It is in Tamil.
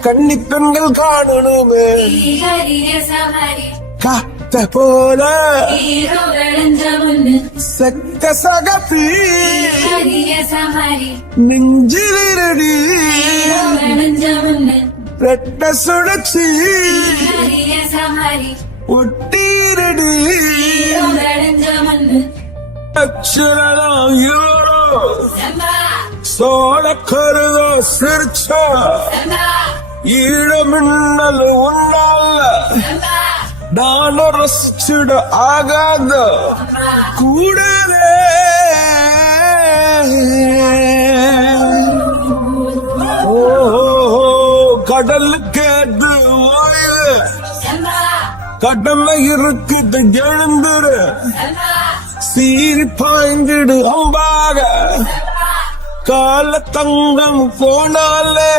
கன்னி பெண்கள் காணணுமே காத்த போல செக்க சகப்பி நெஞ்சிலிரடி ரெட்ட சுழற்சி ஒட்டீரடி அச்சரம் சோழ கருதோ சிரிச்சா ஈழமின்னல் உன்னால நான் ரசிச்சிட ஆகாத கூடவே கடலுக்கு அது ஓய்வு கடமை இருக்குது எழுந்துரு சீறி பாய்ந்திடு அம்பாக கால தங்கம் போனாலே